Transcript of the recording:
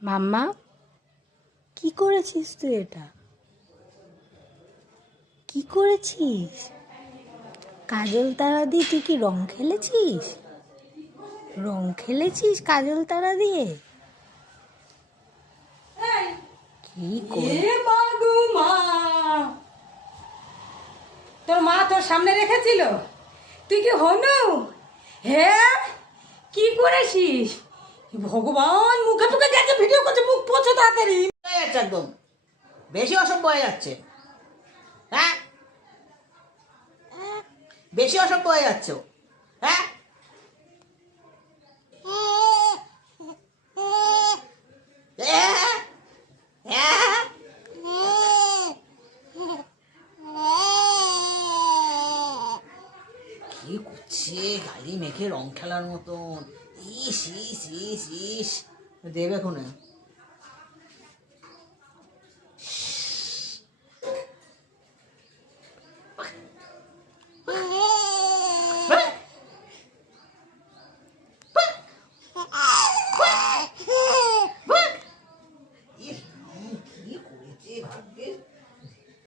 মাম্মা, কি করেছিস তুই এটা? কি করেছিস? কাজল তারা দিয়ে তুই কি রং খেলেছিস? রং খেলেছিস কাজল তারা দিয়ে? কি তোর মা তোর সামনে রেখেছিল? তুই কি হনু? হ্যাঁ কি করেছিস? ভগবান মুখে টুকে গেছে ভিডিও করছে মুখ পোছো তাড়াতাড়ি। হয়ে যাচ্ছে একদম। বেশি অসভ্য হয়ে যাচ্ছে। হ্যাঁ? বেশি অসভ্য হয়ে যাচ্ছে। হ্যাঁ? করছে? রং খেলার মতন। ইস ইস ইস ইস। দেবে কোনে